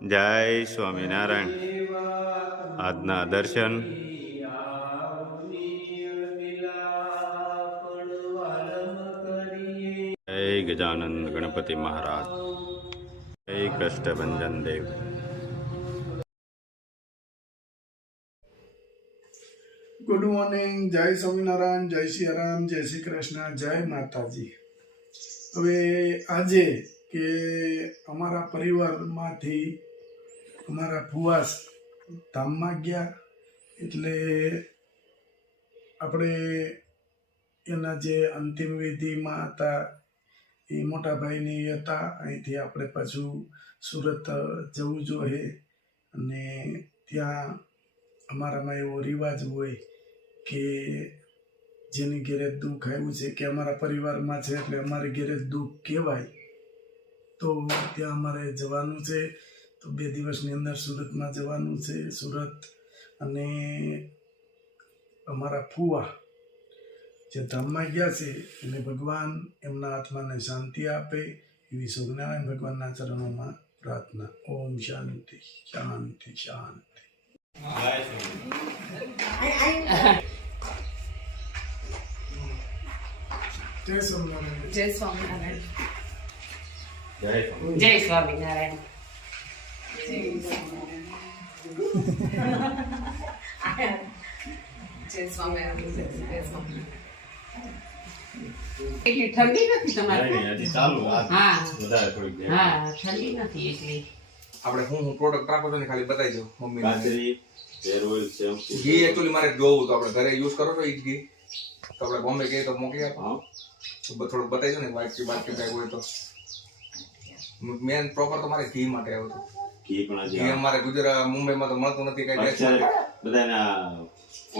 જય સ્વામિનારાયણ. આજના દર્શન જય ગજાનંદ ગણપતિ મહારાજ, જય કષ્ટભંજન દેવ. Good morning. જય સ્વામિનારાયણ, જય શ્રી રામ, જય શ્રી કૃષ્ણ, જય માતાજી. હવે આજે કે અમારા પરિવારમાંથી અમારા ફુવાસ ધામમાં ગયા, એટલે આપણે એના જે અંતિમ વિધિમાં હતા એ મોટા ભાઈની હતા. અહીંથી આપણે પાછું સુરત જવું જોઈએ, અને ત્યાં અમારામાં એવો રિવાજ હોય કે જેની ઘેરે દુઃખ આવ્યું છે કે અમારા પરિવારમાં છે એટલે અમારી ઘેરે દુઃખ કહેવાય, તો ત્યાં અમારે જવાનું છે. તો 2 દિવસની અંદર સુરતમાં જવાનું છે. સુરત અને અમારા ફુવા જે ધામમાં ગયા છે એને ભગવાન એમના આત્માને શાંતિ આપે એવી સ્વામિનારાયણ ભગવાનના ચરણોમાં પ્રાર્થના. ઓમ શાંતિ શાંતિ શાંતિ. જય સ્વામિનારાયણ. જય સ્વામિનારાયણ. જય જય સ્વામિનારાયણ. જય સ્વામિનારાયણ. એટલી ઠંડી નથી તમારે? હજી ચાલુ. હા વધારે થોડીક હા, ઠંડી નથી એટલી. આપણે હું પ્રોડક્ટ રાખો છો ને ખાલી બતાવી દો મમ્મી. કાચરી, હેર ઓઇલ, શેમ્પુ. ઘી એકચ્યુઅલી મારે જોવું તો આપણે ઘરે યુઝ કરો છો એ જ ઘી તો આપણે બોમ્બે કહીએ તો મોકલી આપો. હા, તો થોડુંક બતાવી દો ને વાટકી બાટકી કાંઈ હોય તો. મેન પ્રોપર તો મારે ઘી માટે આવ્યું હતું. ઘી પણ હજી ઘી અમારે ગુજરાત મુંબઈમાં તો મળતું નથી કઈ. અત્યારે બધાના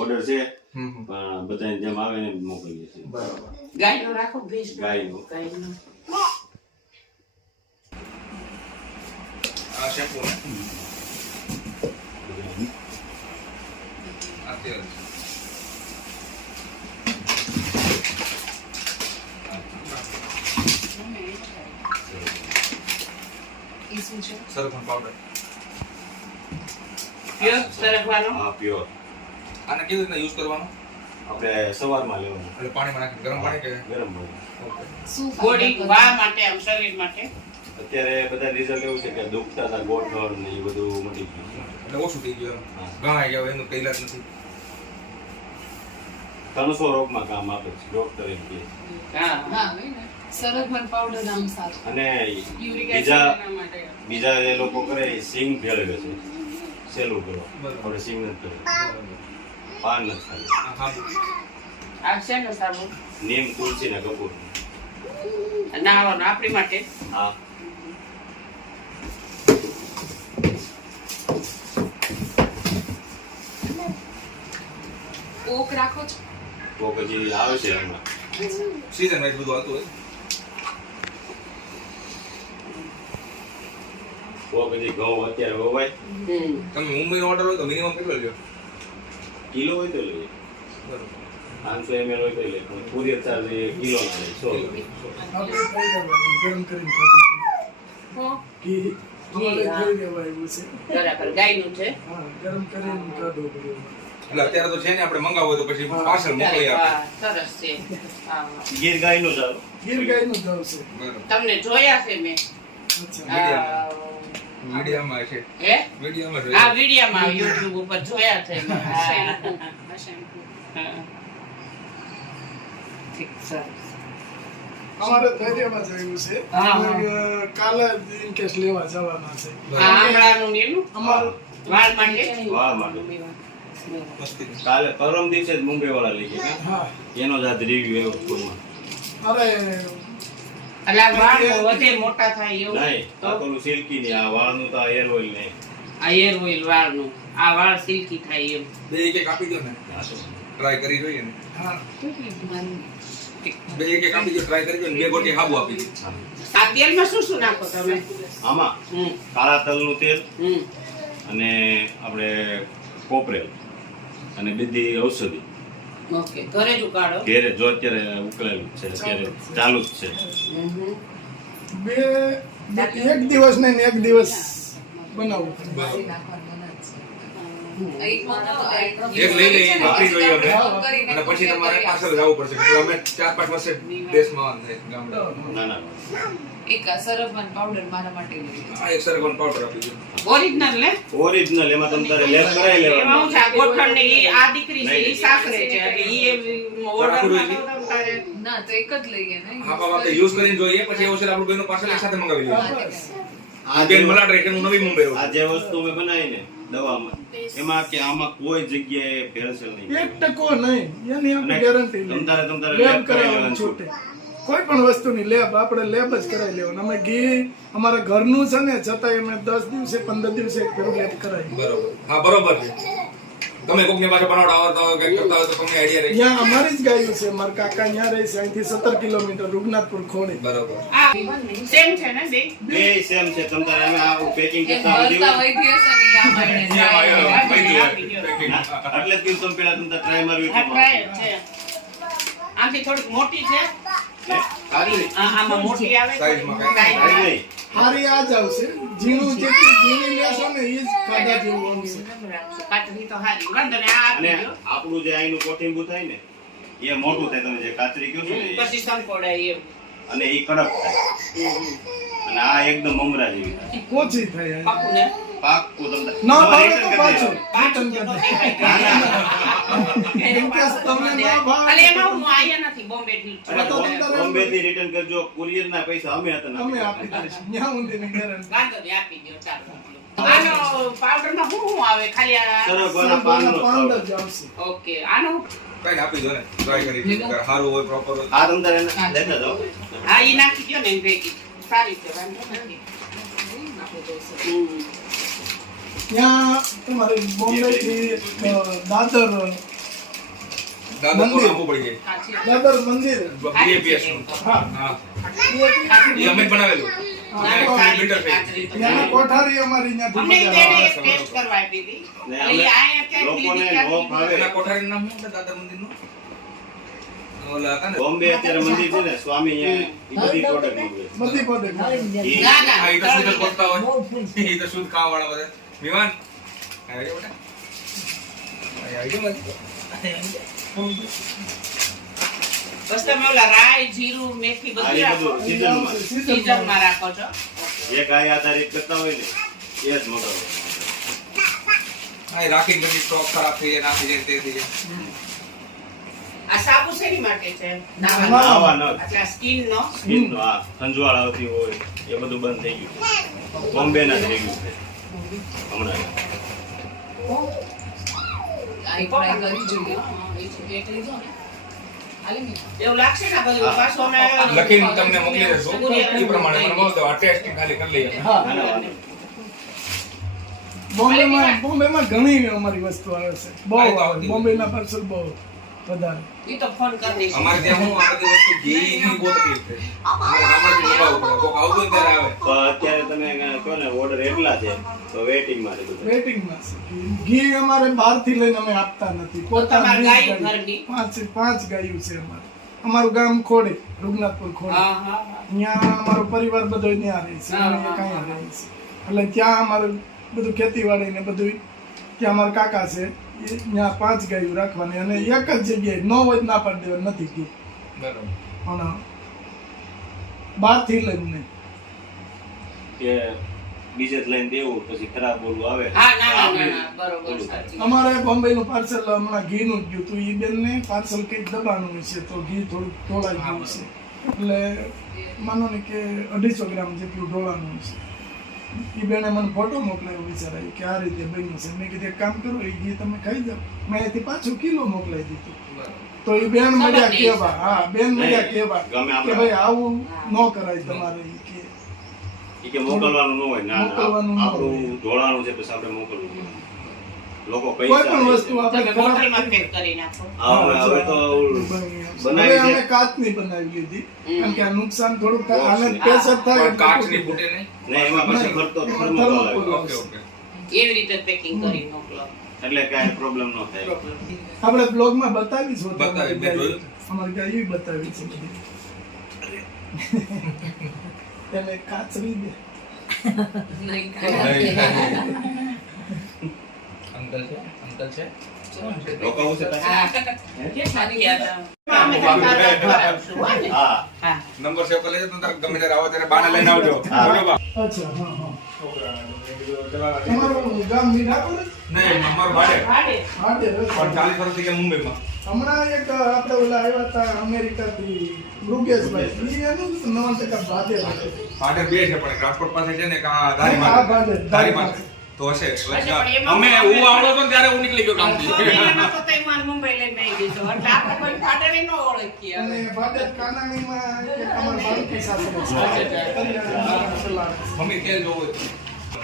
ઓર્ડર છે, હમ પણ બધાને જેમ આવે ને એમ મોકલીએ છીએ. બરાબર. ગાયનો રાખો, ભેંસ ગાયનો. ગાયનો. આ શેમ્પુ ને આ તેલ ઈ શું છે? સરફણ પાવડર. પ્યોર સરગવાનો? હા, પ્યોર. આને કેવી રીતના યુઝ કરવાનું? આપણે સવારમાં લેવાનું. એટલે પાણીમાં નાખી ગરમ પાણી કે ગરમ પાણી. ઓકે. બોડી વા માટે, આમ શરીર માટે. અત્યારે બધા રિઝલ્ટ એવું છે કે દુખતા હતા ગોઠણ ને એ બધું મટી ગયું છે. એટલે ઓછું થઈ ગયું એમ. હા. ઘા આવી જાય એનું કઈ ઇલાજ નથી. 300 રોગમાં કામ આપે છે ડોક્ટર એમ કહે છે. હા હા સરગવન પાવડર નામ સારું. અને યુરિક બીજા એસિડ એના માટે. બીજા એ લોકો કરે એ સિંગ ભેળવે છે. સેલું કરો. બરાબર. આપણે સિંગ નથી કરવું. બરાબર. પાન નથી ખાલી. આ સાબુ. આ છે ને સાબુ નીમ, તુલસી ને કપૂર. નાવાનો આપણી માટે. હા. ઓક રાખો છો? તો પછી આવે છે હમણાં. સીઝન વાઇઝ બધું આવતું હોય. તો પછી ઘઉં અત્યારે વવાય. તમે મુંબઈનો ઓર્ડર હોય તો મિનિમમ કેટલો લ્યો? કિલો હોય તો લઈએ. બરાબર. 500 ml હોય તો લઈએ. પણ કુરિયર ચાર્જ એ કિલો ના લે. 100 રૂપિયા. આપણે ટ્રાય કરવાનું, ગરમ કરીને ખાધું. હો, ઘી અમારે ઘરે લેવા આવ્યું છે. બરાબર. ગાયનું છે. હા, ગરમ કરીને ખાધું બધું. એટલે અત્યારે તો છે ને આપણે મંગાવવું હોય તો પછી પાર્સલ મોકલી આપે. વાહ, સરસ છે. હા. ગીર ગાયનું ચાલો. ગીર ગાયનું ઘઉં છે. બરાબર. તમને જોયા છે મેં. અચ્છા. મીડિયામાં છે. હે? મીડિયામાં આ જોઈએ. વિડીયોમાં યુટ્યુબ ઉપર જોયા છે મેં. હા. હા. ઠીક, સરસ. અમારે ધૈર્યમાં જ આવ્યું છે. હા, અમે, કાલે ઇન કેસ લેવા જવાના છે. આ આમળાનું ને એનું? અમારું વાળ માટે? વાહ માટે. મસ્તી. કાલે પરમ દિવસે જ મુંબઈ વાળા લઈ ગયા. હા, એનો જ આજ રિવ્યુ એવો સ્કૂલમાં. અરે એટલે આ વાળ વધે મોટા થાય એવું? નહીં, આ પેલું સિલ્કી ની, આ વાળનું તો હેર ઓઇલ નહીં. આ હેર ઓઇલ વાળનું. આ વાળ સિલ્કી થાય એમ. બે એક આપી દો ને. આ તો ટ્રાય કરી જોઈએ ને. હા, બે એક આપી દો, ટ્રાય કરી દો ને. 2 ગોટી હાબુ આપી દો. આ તેલમાં શું શું નાખો તમે? આમાં હમ કાળા તલનું તેલ હમ અને આપણે કોપરેલ અને બધી ઔષધિ. ઓકે, ઘરે જ ઉકાળો? ઘેરે જો અત્યારે ઉકળેલું છે, અત્યારે ચાલુ જ છે. એક દિવસ ને એક દિવસ બનાવવું. એક લઈ લઈએ વાપરી જોઈએ અમે અને પછી તમારે પાછળ જવું પડશે કે અમે 4-5 વર્ષે દેશમાં ગામડે ના ના એક સરગવન પાવડર મારા માટે લઈ આ એક સરગવન પાવડર આપી દો. ઓરિજિનલ ને ઓરિજિનલ એમાં તમે તારે લેપ કરાવી એમાં લેવાનું હું છે આ ગોઠણ ને ઈ આ દીકરી છે ઈ સાસરે છે એટલે ઈ ઓર્ડર માં તારે ના તો એક જ લઈએ ને હા બાબા યુઝ કરીને જોઈએ પછી એવું છે આપણું બેનો પાછળ એક સાથે મંગાવી લઈએ. આ બેન મલાડ રહે કે હું નવી મુંબઈ આ જે વસ્તુ મેં બનાવી ને દવામાં એમાં કે આમાં કોઈ જગ્યાએ ભેળસેળ નહીં 1% નહીં એની આપણે ગેરંટી તમ તારે લેબ લેપ કરાવી કરાવવાનું લેવાનું છૂટે. કોઈ પણ વસ્તુની લેબ આપણે લેબ જ કરાવી લેવાનું. અમે ઘી અમારા ઘરનું છે ને છતાંય અમે 10 દિવસે 15 દિવસે એક ફેરું લેબ કરાવી. બરોબર. હા બરોબર છે. તમે કોકની પાસે બનાવડાવો તો કંઈક કરતા હોય તો તમને આઈડિયા રહે. ત્યાં અમારી જ ગાયું છે. મારા કાકા ત્યાં રહે છે અહીંથી 17 કિલોમીટર રૂગનાથપુર ખોડે. બરોબર. આ સેમ છે ને બે બે સેમ છે તમ તારે અમે આ પેકિંગ એક કરતા બળતા હોય છે ને આમાં એને એટલે જ કીધું તમે પેલા તમે ટ્રાય મારવી આ ટ્રાય છે આથી થોડીક મોટી છે આમાં મોટી આવે સાઈઝમાં સાઈઝ નહીં હારી આ જ આવશે. ઝીણું જેટલી ઝીણી લેશો ને એ જ ખાધા જેવું આવશે. કાચરી તો હારી વાંધો ને આ અને આપી દો આપણું જે અહીંનું કોઠીંબુ થાય ને એ મોટું થાય તમે જે કાચરી કહો છો ને એ. પછી સંકોડાય એવું અને એ કડક થાય અને આ એકદમ મમરા જેવી થાય કોચી થાય. પાકું ને પાક્કું તમને ના તમારે ભાવે તો return કરી પાછું દેવાનું. રિટર્ન કરી દે. ના, ના. કેસ તમને ના ભાવે. અલે એમાં હું આયા નથી બોમ્બે થી એટલે બોમ્બે થી રિટર્ન કરજો કુરિયર ના પૈસા અમે હતા અમે આપી દઈશું. ત્યાં ઊંધીની guarantee. વાંધો નહીં આપી દો ચાલો આનો પાવડર માં શું શું આવે ખાલી આ સરગવાના પાનનો પાંદ powder. જ આવશે. ઓકે આનો કઈ આપી દો ને ટ્રાય કરી સારું હોય પ્રોપર હોય. આ તમે તારે લેતા જાઓ હા ઈ નાખી દો ને ભેગી સારી છે વાંધો નથી ત્યાં તમારે બોમ્બે થી દાદર દાદા તો મંદિર. આપવું પડી જાય. દાદર મંદિર. BAPS નું. હા. હા. એ અમે જ બનાવેલું. ત્યાંની કોઠારી અમારી ત્યાંથી અમને મજા તેને આવે. એક ટેસ્ટ કરવા આપી હતી ને એટલે ઈ આયા ક્યાંક લોકોને લીધી નો ક્યાંક ભાવે. એના કોઠારીનું નામ શું છે દાદા મંદિરનું? ઓલા હતા ને. બોમ્બે અત્યારે મંદિર છે ને સ્વામી અહીંયા ઈ બધી પ્રોડક્ટ મૂકે બધી પદે ઈ ના ના હા, એ તો શુદ્ધ જ બોલતા હોય. એ તો શુદ્ધ ખાવાવાળા બધા. વિવાન, આવી જાઓ બેટા. આવી જાઓ મત. બસ તમે ઓલા રાઈ જીરું મેથી આ બધું એ રાખો બધું seasonમાં. સીઝનમાં રાખો છો એક આ આધારિત કરતા હોય ને એ જ મગાવો હા, એ રાખીને પછી સ્ટોક ખરાબ થઈ જાય, ના થઈ જાય, તે થઈ જાય. આ સાબુ શેની માટે છે આવા ન અચ્છા સ્કિન નો સ્કિનનો આ ખંજવાળ આવતી હોય એ બધું બંધ થઈ ગયું છે બોમ્બે ના થઈ ગયું છે હમણાં આ ટ્રાય કરી જોઈએ એક લીધો ને આલે ને એવું લાગશે ને બધું પાછું અમે લખીને તમને મોકલી દેશો. એ પ્રમાણે મને મોકલી દો. આ ટેસ્ટિંગ ખાલી કરી લઈએ. હા. ના, ના, વાંધો નહીં. બોમ્બેમાં ઘણી અમારી વસ્તુ આવે છે. બહુ આ તો આવે. આવતી બોમ્બેના પાર્સલ બહુ વધારે. ઈ તો ફોન કરી દઈશું અમારે ત્યાં હું આ બધી વસ્તુ ઘીની બહુ તકલીફ છે. અમારે ગામડેથી મંગાવવું પડે. કોક આવતું હોય ત્યારે આવે. પણ અત્યારે તમે કહો ને ઓર્ડર એટલા છે તો વેટિંગમાં છે બધું વેટિંગમાં છે. ઘી અમારે બહારથી લઈને અમે આપતા નથી. તમારે પોતાની ગાય જ ગાયું. ઘરની? પાંચ ગાયું છે અમારે. અમારું ગામ ખોડે, રૂગનાથપુર ખોડે. હા હા ત્યાં અમારો પરિવાર બધો ત્યાં રહે છે. હા, અમે હા, કાંઈ હા. રહે છે. એટલે ત્યાં અમારું બધું ખેતીવાડી ને બધું ત્યાં અમારા કાકા છે એ ત્યાં 5 ગાયું રાખવાની અને એક જ જગ્યાએ ન હોય તો ના પાડી દેવાની નથી ઘી. બરાબર. પણ બહારથી લઈને નહીં. કે બીજે જ લઈને દેવું પછી ખરાબ બોલવું આવે હા ના ના ના ના બરોબર સાચી અમારે બોમ્બેનું પાર્સલ હમણાં ઘીનું જ ગયું હતું. એ બેનને પાર્સલ કંઈક દબાણું છે તો ઘી થોડુંક ઢોળાઈ ગયું છે. એટલે માનો ને કે 250 ગ્રામ જેટલું ઢોળાનું છે. એ બેને મને ફોટો મોકલાયો વિચારાયો કે આ રીતે બન્યું છે. મેં કીધું એક કામ કરો એ ઘી તમે ખાઈ જાઓ. મેં એથી પાછું કિલો મોકલાઈ દીધું. તો એ બેન મળ્યા કેવા હા બેન મળ્યા કેવા ગમે આપણે. કે ભાઈ આવું ન કરાય તમારે ઈ કે ઈ કે મોકલવાનું ન હોય ના ના મોકલવાનું ન આપણું ઢોળાનું છે પછી આપણે મોકલવું પડે. લોકો કોઈ પૈસા પણ લે વસ્તુ છે. આપણે તમે ખરાબ બોટલમાં કરી પેક કરી નાખો હવે તો બનાવી હવે છે. અમે કાચની બનાવી લીધી કારણ કે આ નુકસાન થોડુંક થાય આને પ્રેશર થાય પણ કાચની ફૂટે નહીં. ને એમાં પછી ફરતો થર્મોકોલ થર્મોકોલ. આવે. Okay okay. એવી રીતે પેકિંગ કરી મોકલો એટલે કાંઈ પ્રોબ્લેમ ન થાય આપણે બ્લોગમાં બતાવીશું બતાવી, મેં જોયું. અમારી ગાય બતાવી છે બધી. એને કાચરી દે નહીં અંકલ છે રોકાવું છે તારે? હા. કેટલા ગયા હતા? અમે તો તારા કરાવશું, હો ને? હા હા. નંબર સેવ કરી લેજો. તારે ગમે ત્યારે આવો ત્યારે બાને લઈને આવજો. હા. બરોબર. અચ્છા હા હા તમારું ગામ મીઠાપુર જ? નહીં, અમારું ભાડે. ભાડે. હા તે રસ. પણ 40 વર્ષથી ગયા મુંબઈમાં. હમણાં એક આપણે ઓલા આવ્યા હતા અમેરિકાથી મૃગેશભાઈ ઈ એનું 9% ભાડે રાખે. ભાડે બે છે પણ એક રાજકોટ પાસે છે ને એક આ હા, ધારીમાં ભાડે. ધારીમાં છે. તો હશે અચ્છા, પણ એમાં અમે હું આવડો હતો ને ત્યારે હું નીકળી ગયો તો કામથી. એમાં તો તઈ મને મુંબઈ લઈને બેસી ગઈ છો. એટલે આપણે કોઈ ભાડે ન ઓળખીએ હવે. અને ભાડે કાનાણીમાં એક અમારા બાળકી સાથે છે. કલ્યાણ સલાહ. મમ્મી તેલ જોવું હોય તો.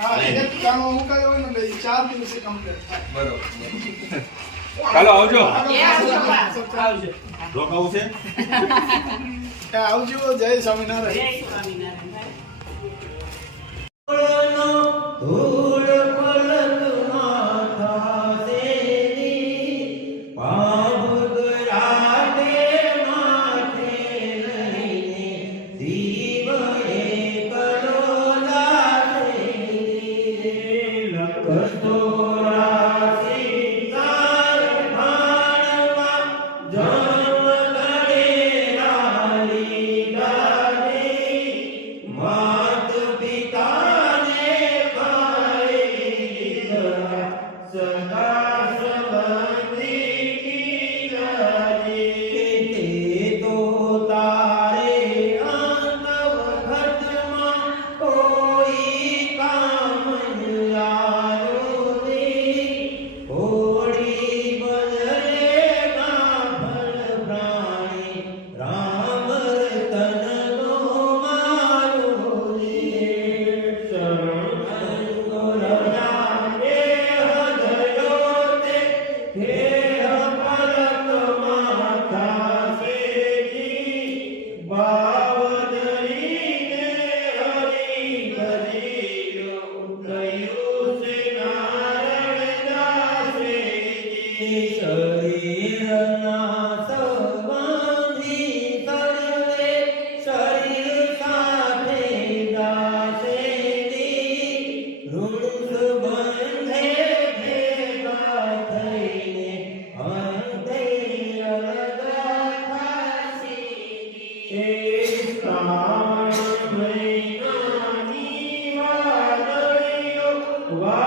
હા એક કાનો મુકાયો હોય ને એટલે ઈ 4 દિવસે કમ્પ્લીટ થાય. બરોબર. ચાલો આવજો. એ આવજો બા. આવજો. રોકાવું છે? આવજો જય સ્વામિનારાયણ. જય સ્વામિનારાયણ. વાહ